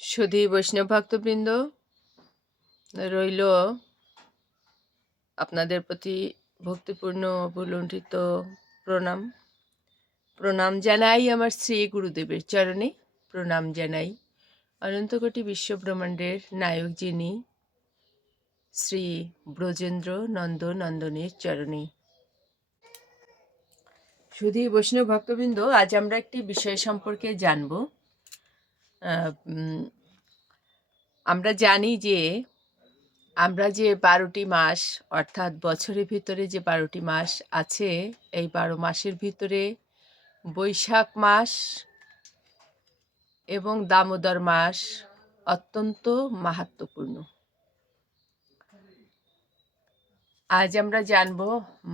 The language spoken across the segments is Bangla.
সুধী বৈষ্ণব ভক্তবৃন্দ রইল আপনাদের প্রতি ভক্তিপূর্ণ ভুলুণ্ঠিত প্রণাম। প্রণাম জানাই আমার শ্রী গুরুদেবের চরণে। প্রণাম জানাই অনন্তকোটি বিশ্বব্রহ্মাণ্ডের নায়ক যিনি শ্রী ব্রজেন্দ্র নন্দ নন্দনের চরণে। সুধী বৈষ্ণব ভক্তবৃন্দ, আজ আমরা একটি বিষয় সম্পর্কে জানব। আমরা জানি যে, আমরা যে বারোটি মাস, অর্থাৎ বছরের ভিতরে যে বারোটি মাস আছে, এই বারো মাসের ভিতরে বৈশাখ মাস এবং দামোদর মাস অত্যন্ত মাহাত্মপূর্ণ আজ আমরা জানব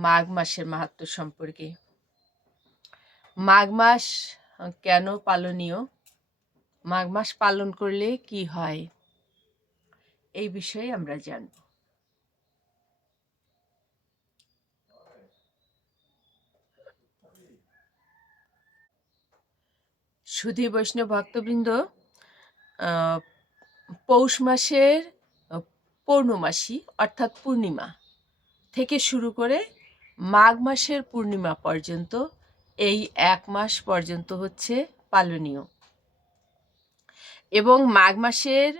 মাঘ মাসের মাহাত্ম্য সম্পর্কে। মাঘ মাস কেন পালনীয়? মাঘ মাস পালন করলে কি হয়? এই বিষয়ে আমরা জানব। সুধী বৈষ্ণব ভক্তবৃন্দ পৌষ মাসের পৌর্ণমাসী অর্থাৎ পূর্ণিমা থেকে শুরু করে মাঘ মাসের পূর্ণিমা পর্যন্ত এই এক মাস পর্যন্ত হচ্ছে পালনীয়। এবং মাঘ মাসের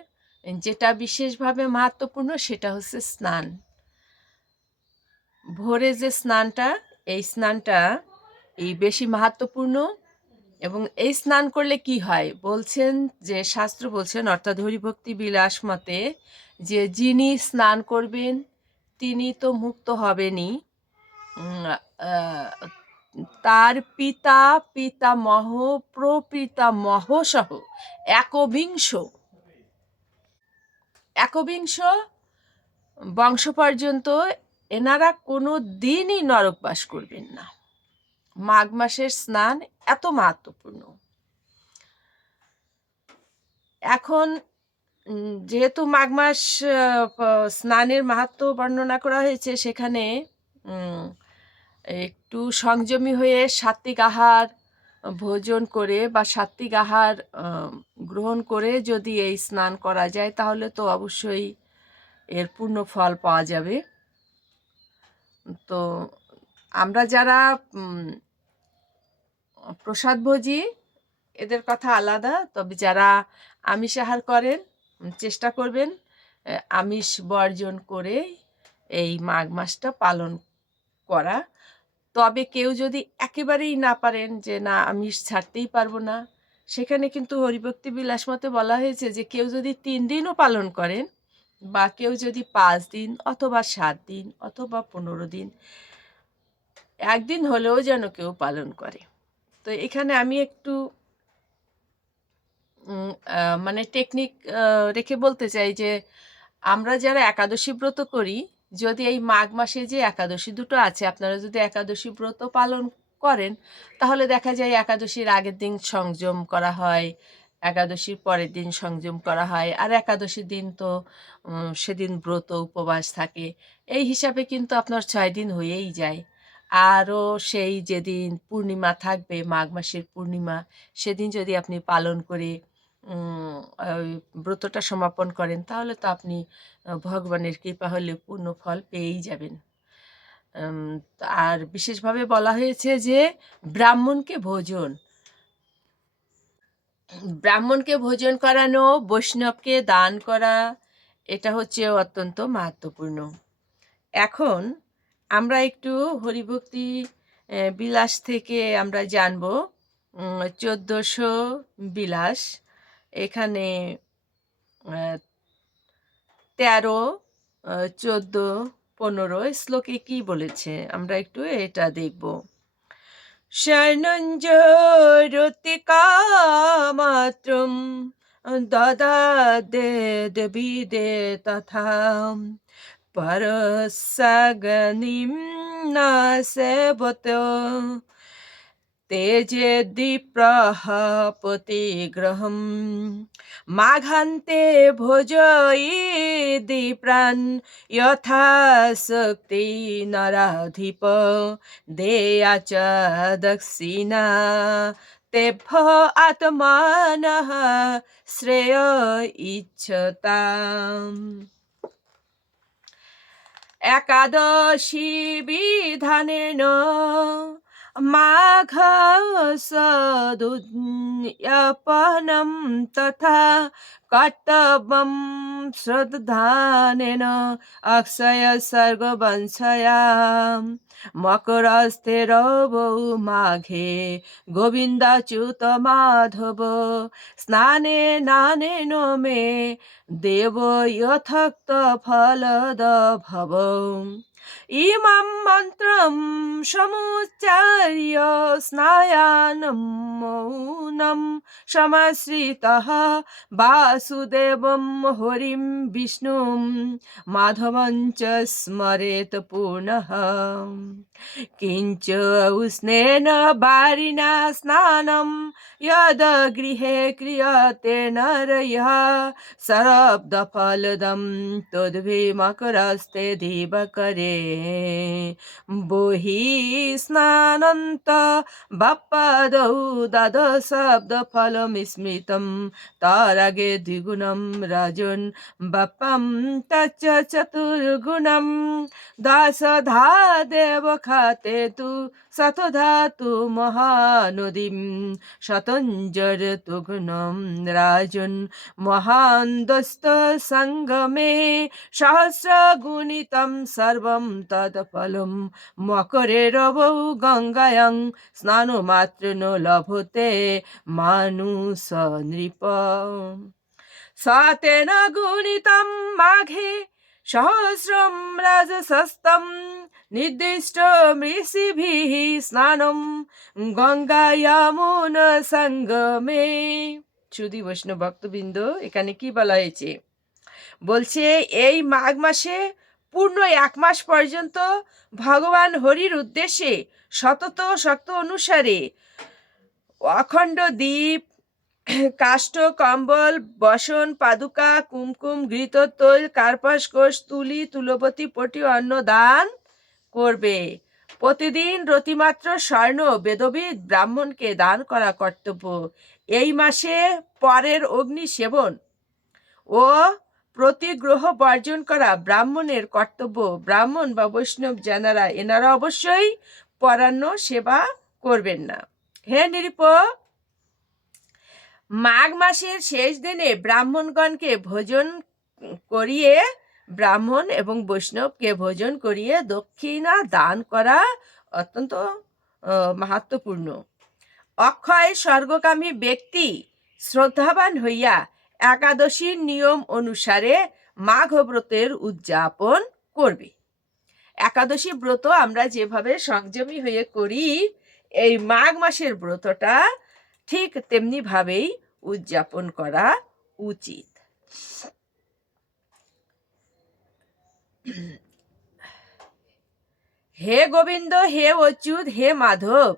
যেটা বিশেষভাবে মাহাত্মপূর্ণ সেটা হচ্ছে স্নান। ভোরে যে স্নানটা এই স্নানটা এই বেশি মাহাত্মপূর্ণ এবং এই স্নান করলে কি হয়? বলছেন যে শাস্ত্র বলছেন অর্থাৎ হরিভক্তি বিলাস মতে যে যিনি স্নান করবেন তিনি তো মুক্ত আহ, তার পিতা, পিতামহ, প্রপিতামহ সহ একবিংশ। একবিংশ বংশ পর্যন্ত এনারা কোনো দিনই নরকবাস করবেন না। মাঘ মাসের স্নান এত মাহাত্মপূর্ণ এখন যেহেতু মাঘ মাস স্নানের মাহাত্ম্য বর্ণনা করা হয়েছে, সেখানে একটু সংযমী হয়ে সাত্বিক আহার ভোজন করে বা সাত্বিক আহার গ্রহণ করে যদি এই স্নান করা যায় তাহলে তো অবশ্যই এর পূর্ণ ফল পাওয়া যাবে। তো আমরা যারা উম, প্রসাদভোজী এদের কথা আলাদা তবে যারা আমিষ আহার করেন চেষ্টা করবেন আমিষ বর্জন করে এই মাঘ মাসটা পালন করা। তবে কেউ যদি একেবারেই না পারেন যে, না আমিষ ছাড়তেই পারব না। সেখানে কিন্তু হরিভক্তি বিলাস মতে বলা হয়েছে যে, কেউ যদি তিন দিনও পালন করেন বা কেউ যদি পাঁচ দিন অথবা সাত দিন অথবা পনেরো দিন, একদিন হলেও যেন কেউ পালন করে। তো এখানে আমি একটু মানে টেকনিক রেখে বলতে চাই যে, আমরা যারা একাদশী ব্রত করি যদি এই মাঘ মাসে যে একাদশী দুটো আছে, আপনারা যদি একাদশী ব্রত পালন করেন, তাহলে দেখা যায় একাদশীর আগের দিন সংযম করা হয়, একাদশীর পরের দিন সংযম করা হয়, আর একাদশীর দিন তো সেদিন ব্রত উপবাস থাকে। এই হিসাবে কিন্তু আপনার ছয় দিন হয়েই যায়। আরও সেই যেদিন পূর্ণিমা থাকবে, মাঘ মাসের পূর্ণিমা, সেদিন যদি আপনি পালন করে ওই ব্রতটা সমাপন করেন, তাহলে তো আপনি ভগবানের কৃপা হলে পূর্ণ ফল পেয়েই যাবেন। আর বিশেষভাবে বলা হয়েছে যে ব্রাহ্মণকে ভোজন ব্রাহ্মণকে ভোজন করানো, বৈষ্ণবকে দান করা, এটা হচ্ছে অত্যন্ত মাহাত্মপূর্ণ এখন আমরা একটু হরিভক্তি বিলাস থেকে আমরা জানব চোদ্দোশো বিলাস এখানে তেরো চোদ্দ, পনেরো শ্লোকে কি বলেছে? আমরা একটু এটা দেখব। শরণঞ্জরতিকামাত্রম দদাদে দেবিদে তথা পরসগনিম না সেবত তেজে দীপ্রহপতি গ্রহম মাঘান্তে ভোজয়ী দীপ্রাণ যথা শক্তি নরাধিপ দেয়া চ দক্ষিণা তেভ্য আত্মানः শ্রেয় ইচ্ছতাম মাঘ সদুজ্ঞাপনম তথা কর্তব্যম শ্রদ্ধানেন অক্ষয় সর্গবংশয়াম মকরস্থে রবৌ মাঘে গোবিন্দাচ্যুত মাধব স্নানে নানেন মে দেব যথক্ত ফলদ ভব इमं मन्त्रं शमुच्चार्य स्नायानं मौनं शमश्रितः वासुदेवं हरिं विष्णुं माधवं च स्मरेत् पुनः। किञ्च उष्णेन भारिणा स्नानं, यद् गृहे क्रियते नरयः सरब्दफलदं तद्भिमकरस्ते दिवकरे बोहि स्नानन्त बाप्पादौ दादशब्दफलमिस्मृतं तरागे द्विगुणं रजुन् बाप्पं तच्च चतुर्गुणं, दासधा देव খাতে তু শতধাতু মহানদীম, শতঞ্জর তুগ্নম রাজন মহান্দস্ত সঙ্গমে সহস্র গুণিতম সর্বম তৎফলম, মকরে রবৌ গঙ্গায়ং, স্নান মাত্র ন লভতে মানুষ নৃপ সাতেন গুণিতম মাঘে সহস্রম রাজসস্তম, নির্দিষ্ট ঋষিভিः স্নানম গঙ্গায়ামুন সঙ্গমে। সুদী বৈষ্ণব ভক্তবৃন্দ, এখানে কি বলা হয়েছে? বলছে, এই মাঘ মাসে পূর্ণ এক মাস পর্যন্ত ভগবান হরির উদ্দেশ্যে সতত শক্ত অনুসারে অখণ্ড দ্বীপ কাষ্ঠ, কম্বল, বসন, পাদুকা, কুমকুম ঘৃত তৈল কার্পাস, কোষ, তুলি তুলবতী পটি অন্ন দান করবে। প্রতিদিন রতিমাত্র স্বর্ণ বেদবিদ ব্রাহ্মণকে দান করা কর্তব্য। এই মাসে পরের অগ্নি সেবন ও প্রতিগ্রহ বর্জন করা ব্রাহ্মণের কর্তব্য। ব্রাহ্মণ বা বৈষ্ণব জানারা, এনারা অবশ্যই পরান্ন সেবা করবেন না। হে নিরিপ মাঘ মাসের শেষ দিনে ব্রাহ্মণগণকে ভোজন করিয়ে, ব্রাহ্মণ এবং বৈষ্ণবকে ভোজন করিয়ে দক্ষিণা দান করা অত্যন্ত মাহাত্মপূর্ণ। অক্ষয় স্বর্গকামী ব্যক্তি শ্রদ্ধাবান হইয়া একাদশীর নিয়ম অনুসারে মাঘ ব্রতের উদযাপন করবে। একাদশী ব্রত আমরা যেভাবে সংযমী হয়ে করি, এই মাঘ মাসের ব্রতটা ঠিক তেমনি ভাবেই উদযাপন করা উচিত। হে গোবিন্দ, হে অচ্যুত, হে মাধব,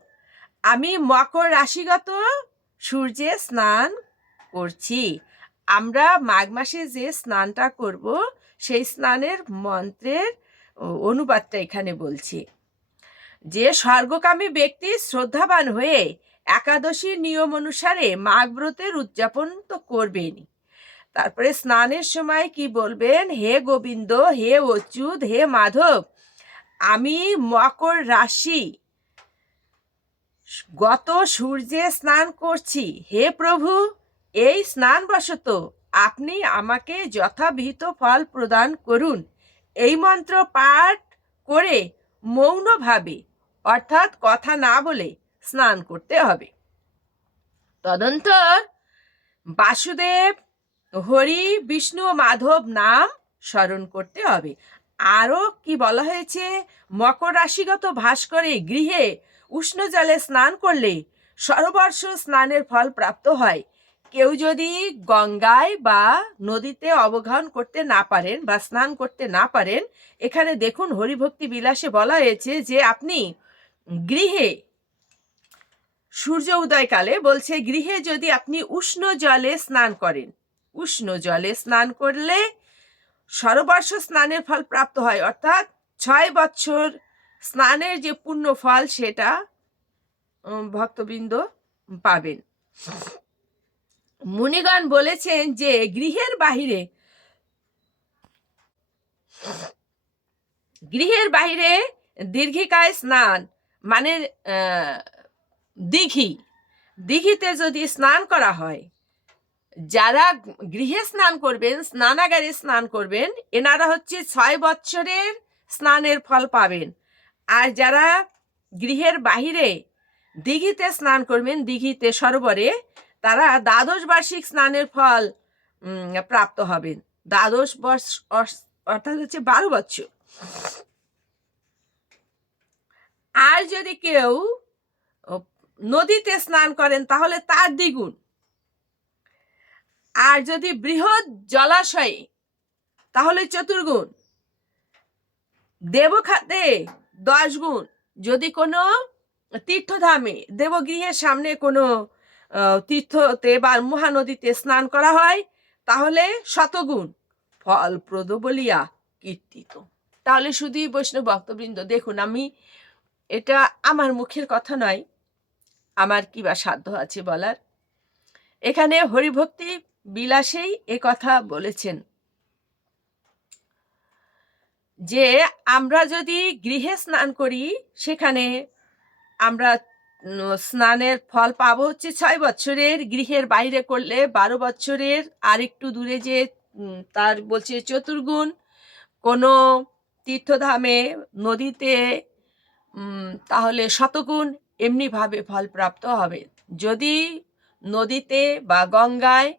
আমি মকর রাশিগত সূর্যে স্নান করছি। আমরা মাঘ মাসে যে স্নানটা করব, সেই স্নানের মন্ত্রের অনুবাদটা এখানে বলছি। যে স্বর্গকামী ব্যক্তি শ্রদ্ধাবান হয়ে একাদশীর নিয়ম অনুসারে মাঘ ব্রতের উদযাপন তো করবেনই। তারপরে স্নানের সময় কি বলবেন? হে গোবিন্দ, হে অচ্যুত, হে মাধব, আমি মকর রাশি, গত সূর্যে স্নান করছি। হে প্রভু, এই স্নান স্নানবশত আপনি আমাকে যথাবিহিত ফল প্রদান করুন। এই মন্ত্র পাঠ করে মৌনভাবে, অর্থাৎ কথা না বলে স্নান করতে হবে। তদন্তর বাসুদেব, হরি, বিষ্ণু মাধব নাম স্মরণ করতে হবে। আরও কি বলা হয়েছে? মকর রাশিগত ভাস্করে গৃহে উষ্ণ জলে স্নান করলে সর্বর্ষ স্নানের ফল প্রাপ্ত হয়। কেউ যদি গঙ্গায় বা নদীতে অবগাহন করতে না পারেন বা স্নান করতে না পারেন, এখানে দেখুন হরিভক্তি বিলাসে বলা হয়েছে যে আপনি গৃহে সূর্য উদয়কালে বলছে, গৃহে যদি আপনি উষ্ণ জলে স্নান করেন। উষ্ণ জলে স্নান করলে সর্বর্ষ স্নানের ফল প্রাপ্ত হয়। অর্থাৎ ছয় বছর স্নানের যে পূর্ণ ফল সেটা ভক্তবৃন্দ পাবেন। মুনিগণ বলেছেন যে, গৃহের বাহিরে, গৃহের বাইরে দীর্ঘিকায় স্নান মানে দিঘি। দিঘিতে যদি স্নান করা হয়, যারা গৃহে স্নান করবেন, স্নানাগারে স্নান করবেন, এনারা হচ্ছে ছয় বৎসরের স্নানের ফল পাবেন। আর যারা গৃহের বাহিরে দিঘিতে স্নান করবেন, দিঘিতে সরোবরে, তারা দ্বাদশ বার্ষিক স্নানের ফল প্রাপ্ত হবেন। দ্বাদশ বর্ষ অর্থাৎ হচ্ছে বারো বছর আর যদি কেউ নদীতে স্নান করেন, তাহলে তার দ্বিগুণ। আর যদি বৃহৎ জলাশয়ে, তাহলে চতুর্গুণ। দেবখাতে দশ গুণ যদি কোনো তীর্থধামে, দেবগৃহের সামনে কোনো তীর্থতে বা মহানদীতে স্নান করা হয়, তাহলে শতগুণ। ফলপ্রদ বলিয়া কীর্তিত। তাহলে শুধুই বৈষ্ণব ভক্তবৃন্দ। দেখুন, আমি এটা আমার মুখের কথা নয় আমার কি বা সাধ্য আছে বলার? এখানে হরিভক্তি বিলাসেই এ কথা বলেছেন। যে আমরা যদি গৃহে স্নান করি, সেখানে আমরা স্নানের ফল পাবো হচ্ছে ছয় বছরের গৃহের বাইরে করলে বারো বছরের আর একটু দূরে যে তার বলছে চতুর্গুণ, কোনো তীর্থধামে, নদীতে তাহলে শতগুণ এমনিভাবে ফল প্রাপ্ত হবে। যদি নদীতে বা গঙ্গায়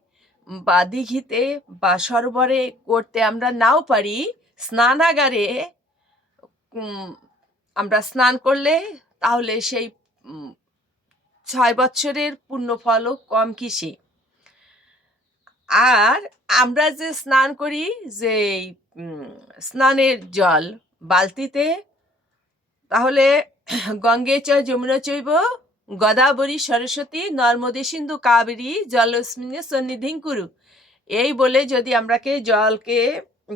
বা দিঘিতে বা সরোবরে করতে আমরা নাও পারি, স্নানাগারে আমরা স্নান করলে তাহলে সেই ছয় বছরের পুণ্যফলও কম কিসে আর আমরা যে স্নান করি, যে স্নানের জল বালতিতে, তাহলে গঙ্গে চ যমুনা চৈব গদাবরী সরস্বতী, নর্মদে সিন্ধু কাবেরী, জলস্মিনে সন্নিধিং কুরু। এই বলে যদি আমরাকে জলকে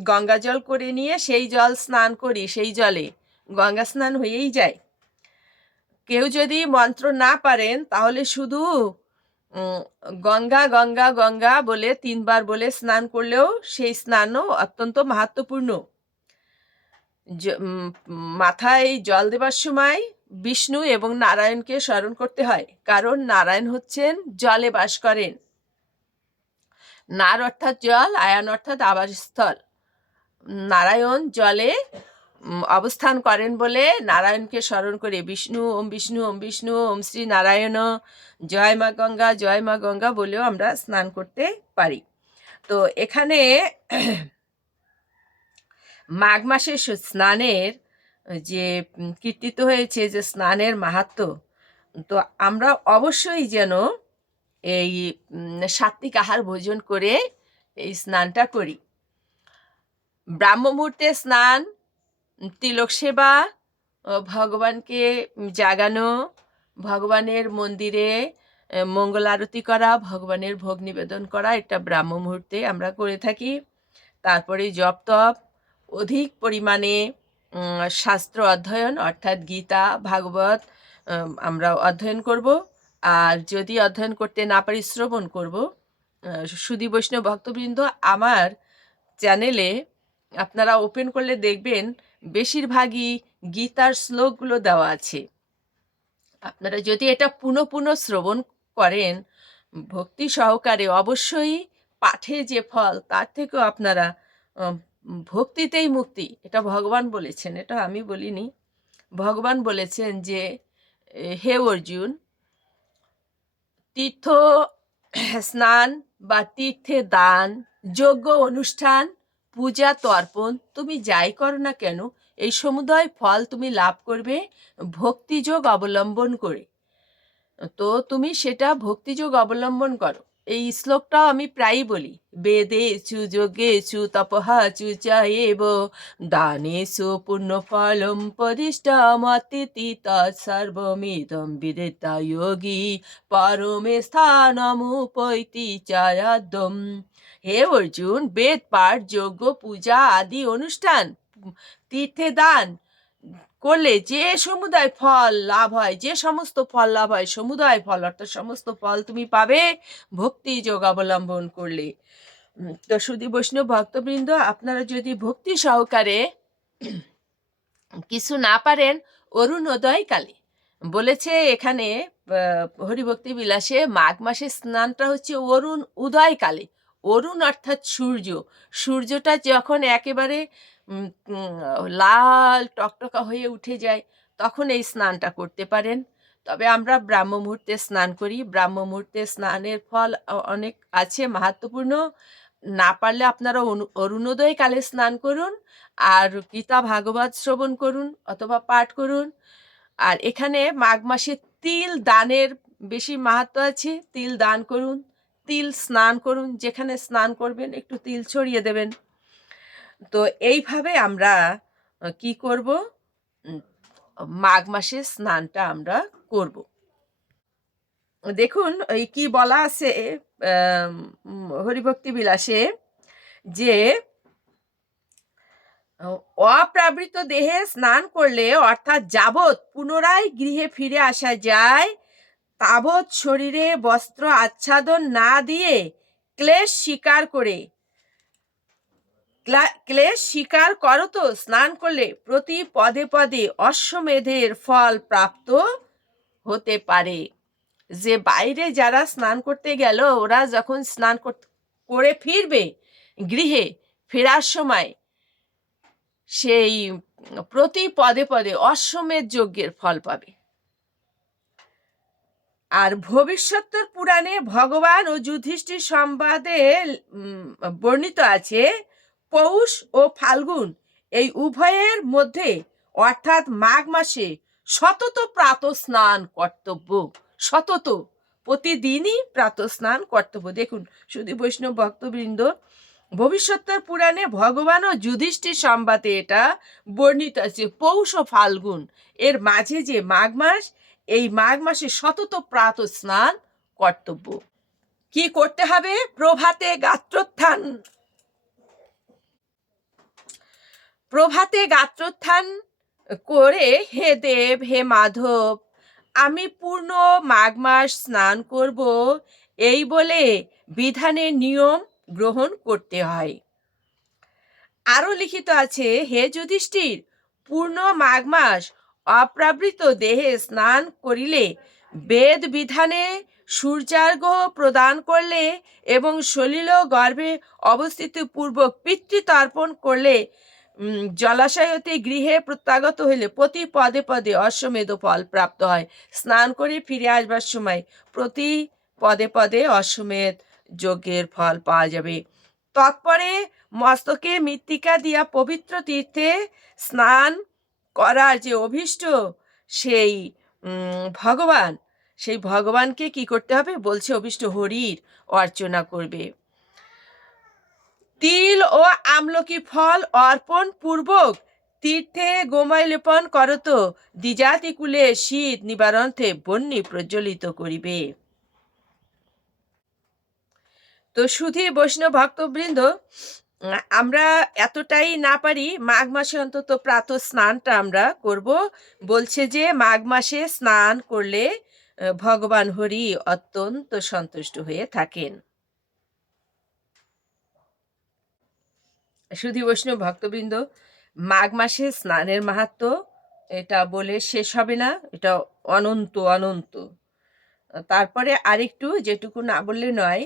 গঙ্গা জল করে নিয়ে সেই জল স্নান করি, সেই জলে গঙ্গা স্নান হয়েই যায়। কেউ যদি মন্ত্র না পারেন, তাহলে শুধু গঙ্গা গঙ্গা গঙ্গা বলে তিনবার বলে স্নান করলেও সেই স্নানও অত্যন্ত মাহাত্মপূর্ণ। মাথায় জল দেবার সময় বিষ্ণু এবং নারায়ণকে স্মরণ করতে হয়। কারণ নারায়ণ হচ্ছেন জলে বাস করেন। নার অর্থাৎ জল, আয়ান অর্থাৎ আবাসস্থল। নারায়ণ জলে অবস্থান করেন বলে নারায়ণকে স্মরণ করে বিষ্ণু, ওম বিষ্ণু ওম বিষ্ণু, ওম শ্রী নারায়ণ জয় মা গঙ্গা, জয় মা গঙ্গা বলেও আমরা স্নান করতে পারি। তো এখানে মাঘ মাসের স্নানের যে কীর্তিত হয়েছে যে স্নানের মাহাত্ম, তো আমরা অবশ্যই যেন এই সাত্বিক আহার ভোজন করে এই স্নানটা করি। ব্রাহ্ম মুহূর্তে স্নান, তিলক সেবা ভগবানকে জাগানো, ভগবানের মন্দিরে মঙ্গল আরতি করা, ভগবানের ভোগ নিবেদন করা, এটা ব্রাহ্ম মুহূর্তে আমরা করে থাকি। তারপরে জপ তপ অধিক পরিমাণে শাস্ত্র অধ্যয়ন, অর্থাৎ গীতা, ভাগবত আমরা অধ্যয়ন করব। আর যদি অধ্যয়ন করতে না পারি, শ্রবণ করব। সুধী বৈষ্ণব ভক্তবৃন্দ, আমার চ্যানেলে আপনারা ওপেন করলে দেখবেন, বেশিরভাগই গীতার শ্লোকগুলো দেওয়া আছে। আপনারা যদি এটা পুনঃ পুনঃ শ্রবণ করেন, ভক্তি সহকারে অবশ্যই পাঠে যে ফল, তার থেকেও আপনারা ভক্তিতেই মুক্তি, এটা ভগবান বলেছেন, এটা আমি বলিনি। ভগবান বলেছেন যে, হে অর্জুন, তীর্থ স্নান বা তীর্থে দান, যজ্ঞ অনুষ্ঠান, পূজা তর্পণ, তুমি যাই করো না কেন, এই সমুদয় ফল তুমি লাভ করবে ভক্তিযোগ অবলম্বন করে। তো তুমি সেটা ভক্তিযোগ অবলম্বন করো। এই শ্লোকটাও আমি প্রায়ই বলি। বেদে চু, যোগে চু, তপহা চু চায়েব দানেষু পুণ্যফলম পরিষ্টমতিতি তৎসর্বমিদম বিদিতা যোগী। পরমে স্থানমুপৈতি চায়াদম হে অর্জুন, বেদ পাঠ, যজ্ঞ, পূজা আদি অনুষ্ঠান, তীর্থে দান করলে যে সমুদায় ফল লাভ হয়, যে সমস্ত ফল লাভ হয়, সমুদায় ফল, অর্থাৎ সমস্ত ফল তুমি পাবে ভক্তি যোগ অবলম্বন করলে। তো সুদী বৈষ্ণব ভক্তবৃন্দ, আপনারা যদি ভক্তি সহকারে কিছু না পারেন অরুণোদয় কালে বলেছে এখানে হরিভক্তি বিলাসে মাঘ মাসে স্নানটা হচ্ছে অরুণ উদয়কালে অরুণ অর্থাৎ সূর্য। সূর্যটা যখন একেবারে লাল টকটকা হয়ে উঠে যায়, তখন এই স্নানটা করতে পারেন। তবে আমরা ব্রাহ্ম মুহূর্তে স্নান করি। ব্রাহ্ম মুহূর্তে স্নানের ফল অনেক আছে মাহাত্মপূর্ণ না পারলে আপনারা অরুণোদয় কালে স্নান করুন আর গীতা ভাগবত শ্রবণ করুন অথবা পাঠ করুন। আর এখানে মাঘ মাসে তিল দানের বেশি মাহাত্ম আছে, তিল দান করুন, তিল স্নান করুন, যেখানে স্নান করবেন একটু তিল ছড়িয়ে দেবেন। তো এইভাবে আমরা কি করব? মাঘ মাসে স্নানটা আমরা করব। দেখুন, এই কি বলা আছে হরিভক্তি বিলাসে যে অপ্রাবৃত দেহে স্নান করলে, অর্থাৎ যাবৎ পুনরায় গৃহে ফিরে আসা যায়, তাবৎ শরীরে বস্ত্র আচ্ছাদন না দিয়ে ক্লেশ স্বীকার করে ক্লেশ স্বীকার করো তো স্নান করলে প্রতি পদে পদে অশ্বমেধের ফল প্রাপ্ত হতে পারে। যে বাইরে যারা স্নান করতে গেল ওরা যখন স্নান কর- ফিরবে গৃহে ফেরার সময় সেই প্রতি পদে পদে অশ্বমেধ যজ্ঞের ফল পাবে। আর ভবিষ্যত্তর পুরাণে ভগবান ও যুধিষ্ঠির উম, বর্ণিত আছে পৌষ ও ফাল্গুন এই উভয়ের মধ্যে অর্থাৎ মাঘ মাসে সতত প্রাত স্নান কর্তব্য। সতত, প্রতিদিনই প্রাত স্নান কর্তব্য। দেখুন শুধু বৈষ্ণব ভক্তবৃন্দ ভবিষ্যত্তর পুরাণে ভগবান ও যুধিষ্ঠির সংবাদে এটা বর্ণিত আছে। পৌষ ও ফাল্গুন, এর মাঝে যে মাঘ মাস, এই মাঘ মাসে সতত প্রাত স্নান কর্তব্য। কি করতে হবে? প্রভাতে গাত্রোত্থান। প্রভাতে গাত্রোত্থান করে হে দেব, হে মাধব, আমি পূর্ণ মাঘ মাস স্নান করব। এই বলে বিধানের নিয়ম গ্রহণ করতে হয়। আরও লিখিত আছে, হে যুধিষ্ঠির, পূর্ণ মাঘ মাস অপ্রাবৃত দেহে স্নান করিলে বেদ বিধানে সূর্যার্ঘ প্রদান করলে এবং সলিল গর্ভে অবস্থিত পূর্বক পিতৃতর্পণ করলে জলাশয় হতে গৃহে প্রত্যাগত হইলে প্রতি পদে পদে অশ্বমেধ ফল প্রাপ্ত হয়। স্নান করে ফিরে আসবার সময় প্রতি পদে পদে অশ্বমেধ যজ্ঞের ফল পাওয়া যাবে। তৎপরে মস্তকে মৃত্তিকা দিয়া পবিত্র তীর্থে স্নান করার যে অভীষ্ট, সেই ভগবান, সেই ভগবানকে কি করতে হবে? বলছে অভীষ্ট হরির অর্চনা করবে। তিল ও আমলকি ফল অর্পণ পূর্বক তীর্থে গোময় লেপন করত। দ্বিজাতি কুলে শীত নিবারণে বন্যি প্রজ্বলিত করিবে। তো সুধী বৈষ্ণব ভক্তবৃন্দ, আমরা এতটাই না পারি, মাঘ মাসে অন্তত প্রাত স্নানটা আমরা করব। বলছে যে, মাঘ মাসে স্নান করলে ভগবান হরি অত্যন্ত সন্তুষ্ট হয়ে থাকেন। সুধী বৈষ্ণব ভক্তবৃন্দ, মাঘ মাসে স্নানের মাহাত্ম এটা বলে শেষ হবে না, এটা অনন্ত অনন্ত। তারপরে আরেকটু, যেটুকু না বললে নয়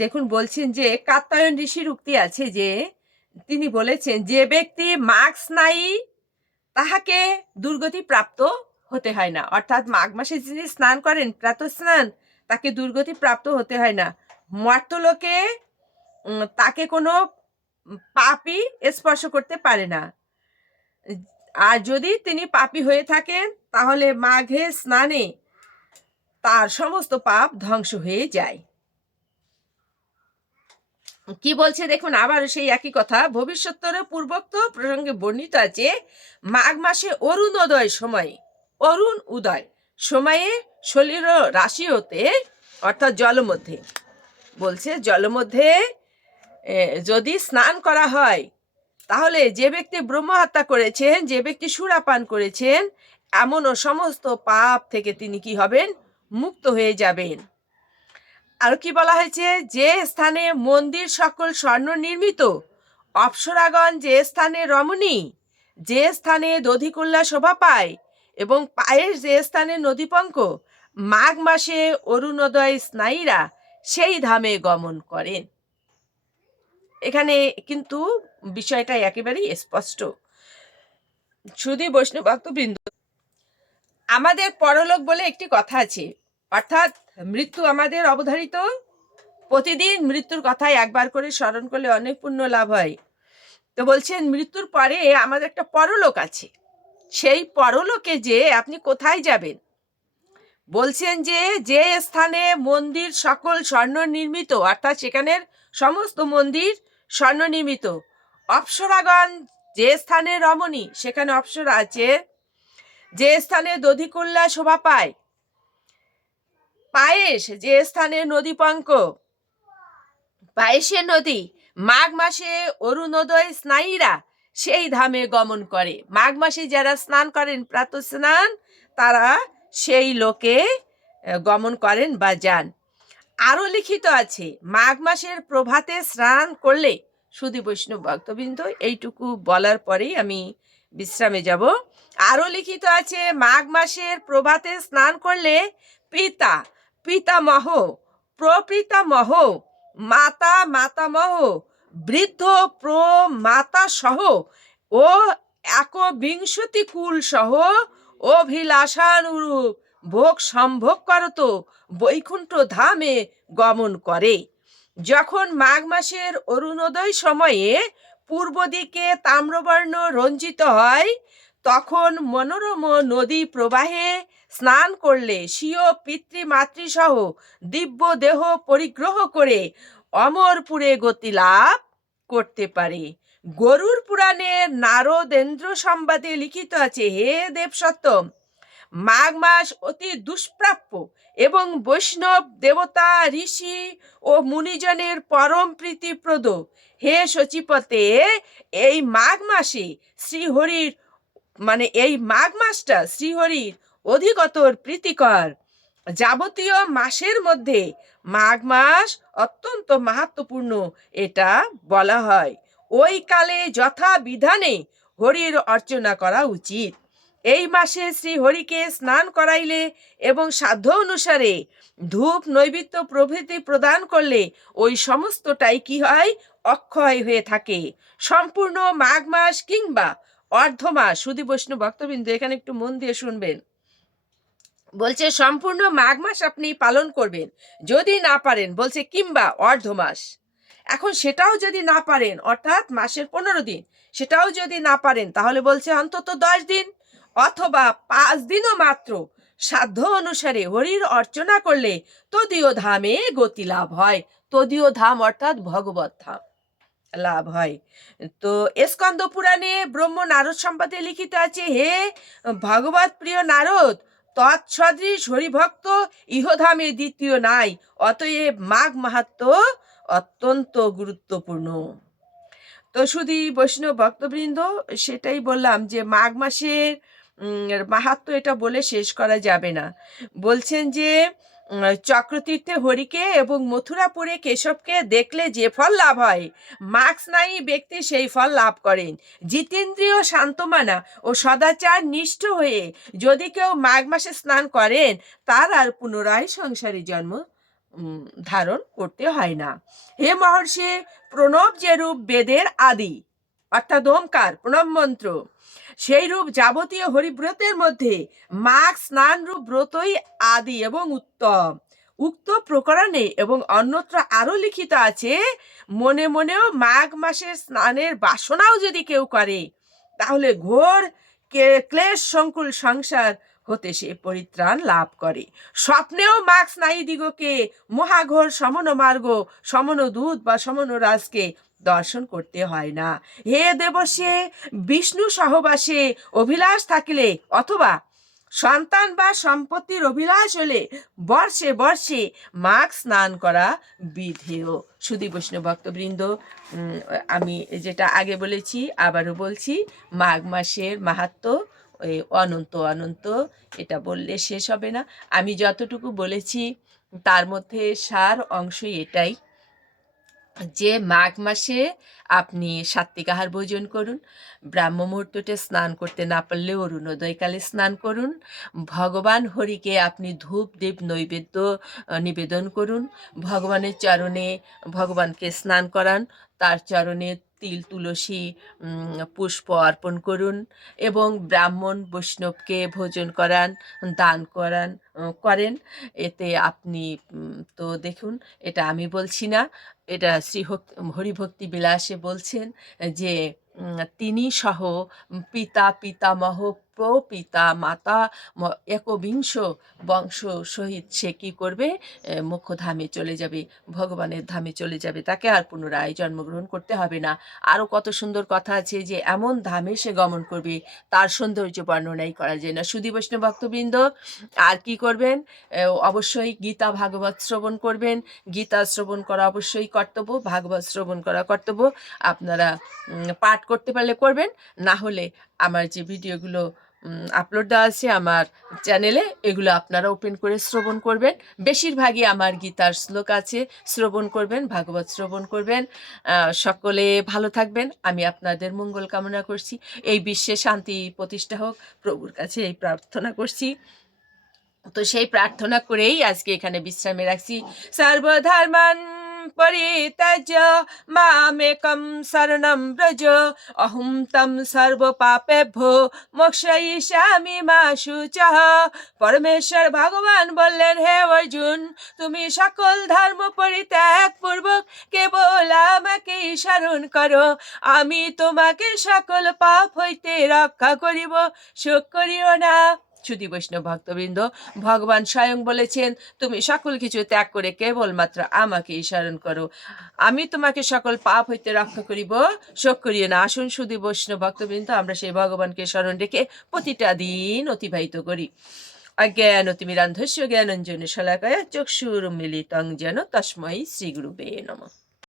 দেখুন বলছেন যে কাত্তায়ন ঋষির উক্তি আছে যে, তিনি বলেছেন, যে ব্যক্তি মাঘ স্নায়ী, তাহাকে দুর্গতি প্রাপ্ত হতে হয় না। অর্থাৎ মাঘ মাসে যিনি স্নান করেন প্রাত স্নান তাকে দুর্গতি প্রাপ্ত হতে হয় না। মর্তলোকে তাকে কোনো পাপই স্পর্শ করতে পারে না। আর যদি তিনি পাপী হয়ে থাকেন, তাহলে মাঘে স্নানে তার সমস্ত পাপ ধ্বংস হয়ে যায়। কি বলছে দেখুন, আবারও সেই একই কথা। ভবিষ্যত্তরে পূর্বোক্ত প্রসঙ্গে বর্ণিত আছে, মাঘ মাসে অরুণোদয় সময়ে, অরুণ উদয় সময়ে শরীর রাশি হতে অর্থাৎ জলমধ্যে, বলছে জলমধ্যে যদি স্নান করা হয়, তাহলে যে ব্যক্তি ব্রহ্ম হত্যা করেছেন, যে ব্যক্তি সুরাপান করেছেন, এমন ও সমস্ত পাপ থেকে তিনি কি হবেন? মুক্ত হয়ে যাবেন। আর কি বলা হয়েছে? যে স্থানে মন্দির সকল স্বর্ণ নির্মিত, অপ্সরাগণ যে স্থানে রমণী, যে স্থানে দধিকল্যা শোভা পায় এবং পায়ের যে স্থানে নদীপঙ্ক, মাঘ মাসে অরুণোদয় স্নায়ীরা সেই ধামে গমন করেন। এখানে কিন্তু বিষয়টা একেবারেই স্পষ্ট। শুধু বৈষ্ণব ভক্তবৃন্দ, আমাদের পরলোক বলে একটি কথা আছে, অর্থাৎ মৃত্যু আমাদের অবধারিত। প্রতিদিন মৃত্যুর কথা একবার করে স্মরণ করলে অনেক পুণ্য লাভ হয়। তো বলছেন, মৃত্যুর পরে আমাদের একটা পরলোক আছে। সেই পরলোকে যে আপনি কোথায় যাবেন? বলছেন যে যে স্থানে মন্দির সকল স্বর্ণ নির্মিত, অর্থাৎ সেখানের সমস্ত মন্দির স্বর্ণ নির্মিত অপ্সরাগণ যে স্থানে রমণী, সেখানে অপ্সরা আছে যে স্থানে দধিকুল্লা শোভা পায়। পায়েস যে স্থানে নদী পঙ্ক। পায়েসের নদী, মাঘ মাসে অরুণোদয় স্নায়ীরা সেই ধামে গমন করে। মাঘ মাসে যারা স্নান করেন প্রাত স্নান তারা সেই লোকে গমন করেন বা যান। আরও লিখিত আছে, মাঘ মাসের প্রভাতে স্নান করলে শুধু বৈষ্ণব ভক্তবৃন্দ, এইটুকু বলার পরেই আমি বিশ্রামে যাব। আরও লিখিত আছে, মাঘ মাসের প্রভাতে স্নান করলে পিতা, পিতামহ, প্রপিতামহ, মাতা, মাতামহ, বৃদ্ধ প্রমাতা সহ, ও একবিংশতি কুল সহ, অভিলাষানুরূপ ভোগ সম্ভোগ করত বৈকুণ্ঠ ধামে গমন করে। যখন মাঘ মাসের অরুণোদয় সময়ে পূর্ব দিকে তাম্রবর্ণ রঞ্জিত হয়, তখন মনোরম নদী প্রবাহে স্নান করলে স্বীয় পিতৃমাতৃসহ দিব্য দেহ পরিগ্রহ করে অমরপুরে গতি লাভ করতে পারে। গরুর পুরাণে নারদেন্দ্র সংবাদে লিখিত আছে, হে দেবসত্তম মাঘ মাস অতি দুষ্প্রাপ্য এবং বৈষ্ণব দেবতা, ঋষি ও মুনিজনের পরম প্রীতিপ্রদ। হে সচিপতে এই মাঘ মাসে শ্রীহরির মানে এই মাঘ মাসটা শ্রীহরির অধিকতর প্রীতিকর। যাবতীয় মাসের মধ্যে মাঘ মাস অত্যন্ত মাহাত্মপূর্ণ এটা বলা হয়। ওই কালে যথা বিধানে হরির অর্চনা করা উচিত। এই মাসে শ্রী হরিকে স্নান করাইলে এবং সাধ্য অনুসারে ধূপ নৈবিত্য প্রভৃতি প্রদান করলে ওই সমস্তটাই কি হয়? অক্ষয় হয়ে থাকে। সম্পূর্ণ মাঘ মাস কিংবা অর্ধ মাস। শুধু বৈষ্ণব ভক্তবৃন্দ, এখানে একটু মন দিয়ে শুনবেন। বলছে, সম্পূর্ণ মাঘ মাস আপনি পালন করবেন যদি না পারেন। বলছে, কিংবা অর্ধ মাস। এখন সেটাও যদি না পারেন, অর্থাৎ মাসের পনেরো দিন, সেটাও যদি না পারেন, তাহলে বলছে, অন্তত দশ দিন। অথবা পাঁচ দিনও মাত্র। সাধ্য অনুসারে হরির অর্চনা করলে তদীয় ধামে গতি লাভ হয়। তদীয় ধাম অর্থাৎ ভগবত ধাম লাভ হয়। তো স্কন্দ পুরাণে ব্রহ্ম নারদ সম্পাদে লিখিত আছে, হে ভগবত প্রিয় নারদ, তৎসদৃশ হরিভক্ত ইহধামে দ্বিতীয় নাই, অতএব মাঘ মাহাত্ম অত্যন্ত গুরুত্বপূর্ণ। তো শুধু বৈষ্ণব ভক্তবৃন্দ, সেটাই বললাম যে মাঘ মাসের উম, মাহাত্ম্য এটা বলে শেষ করা যাবে না। বলছেন যে চক্রতীর্থে হরিকে এবং মথুরাপুরে কেশবকে দেখলে যে ফল লাভ হয় মার্কস নাই ব্যক্তি সেই ফল লাভ করেন। জিতেন্দ্রীয় শান্তমানা ও সদাচার নিষ্ঠ হয়ে যদি কেউ মাঘ মাসে স্নান করেন তার আর পুনরায় সংসারে জন্ম ধারণ করতে হয় না। হে মহর্ষি প্রণব যেরূপ বেদের আদি অর্থাৎ ওমকার প্রণব মন্ত্র। সেই রূপ যাবতীয় হরিব্রতের মধ্যে মাঘ, স্নান রূপ ব্রতই আদি এবং উত্তম। উক্ত প্রকরণে এবং অন্যত্র আরও লিখিত আছে, মনে মনেও মাঘ মাসের স্নানের বাসনাও যদি কেউ করে, তাহলে ঘোর ক্লেশ সংকুল সংসার হতে সে পরিত্রাণ লাভ করে। স্বপ্নেও মাঘ স্নায়ী দিগকে মহাঘোর সমন মার্গ সমন দূত বা সমন রাজকে দর্শন করতে হয় না। হে দেবসে বিষ্ণু সহবাসে অভিলাষ থাকলে অথবা সন্তান বা সম্পত্তির অভিলাষ হলে বর্ষে বর্ষে মাঘ স্নান করা বিধেয়। সুদী বৈষ্ণব ভক্তবৃন্দ আমি যেটা আগে বলেছি, আবারও বলছি, মাঘ মাসের মাহাত্ম অনন্ত অনন্ত, এটা বললে শেষ হবে না। আমি যতটুকু বলেছি, তার মধ্যে সার অংশই এটাই। যে মাঘ মাসে আপনি সাত্বিক আহার ভোজন করুন, ব্রাহ্ম মুহূর্ততে স্নান করতে না পারলে অরুণোদয়কালে স্নান করুন, ভগবান হরিকে আপনি ধূপ, দীপ, নৈবেদ্য নিবেদন করুন, ভগবানের চরণে ভগবানকে স্নান করান, তার চরণে তিল, তুলসী পুষ্প অর্পণ করুন এবং ব্রাহ্মণ বৈষ্ণবকে ভোজন করান, দান করান করেন। এতে আপনি তো দেখুন, এটা আমি বলছি না। এটা শ্রী হরিভক্তি বিলাসে বলছেন যে তিনি সহ পিতা পিতামহ প্রপিতা মাতা একবিংশ বংশ সহিত সে কি করবে? এ, মোক্ষধামে চলে যাবে ভগবানের ধামে চলে যাবে। তাকে আর পুনরায় জন্মগ্রহণ করতে হবে না। আরও কত সুন্দর কথা আছে যে এমন ধামে সে গমন করবে তার সৌন্দর্য বর্ণনাই করা যায় না। সুদী বৈষ্ণব ভক্তবৃন্দ আর কি করবেন? অবশ্যই গীতা ভাগবত শ্রবণ করবেন। গীতা শ্রবণ করা অবশ্যই কর্তব্য ভাগবত শ্রবণ করা কর্তব্য। আপনারা পাঠ করতে পারলে করবেন না হলে আমার যে ভিডিওগুলো আপলোড দেওয়া আছে আমার চ্যানেলে এগুলো আপনারা ওপেন করে শ্রবণ করবেন। বেশিরভাগই আমার গীতার শ্লোক আছে, শ্রবণ করবেন, ভাগবত শ্রবণ করবেন। সকলে ভালো থাকবেন। আমি আপনাদের মঙ্গল কামনা করছি। এই বিশ্বে শান্তি প্রতিষ্ঠা হোক। প্রভুর কাছে এই প্রার্থনা করছি। তো সেই প্রার্থনা করেই আজকে এখানে বিশ্রামে রাখছি। সর্বধর্মান পরিত্যাজ্য মামেকম শরণম ব্রজ অহম তম সর্ব পাপেভ্য মোক্ষয়িষ্যামি মা শুচহ পরমেশ্বর ভগবান বললেন হে অর্জুন তুমি সকল ধর্ম পরিত্যাগ পূর্বক কেবল আমাকেই স্মরণ করো। আমি তোমাকে সকল পাপ হইতে রক্ষা করিব শোক করিও না। সুধী বৈষ্ণব ভক্তবৃন্দ, ভগবান স্বয়ং বলেছেন, তুমি সকল কিছু ত্যাগ করে কেবলমাত্র আমাকে স্মরণ করো। আমি তোমাকে সকল পাপ হইতে রক্ষা করিব, শোক করিও না। আসুন সুধী বৈষ্ণব ভক্তবৃন্দ, আমরা সেই ভগবানকে স্মরণ রেখে প্রতিটা দিন অতিবাহিত করি। অজ্ঞান অতিমিরান্ধস্য জ্ঞানঞ্জন শলাকায় চক্ষুর মিলিতং যেন তস্মৈ শ্রীগুরুবে নমঃ।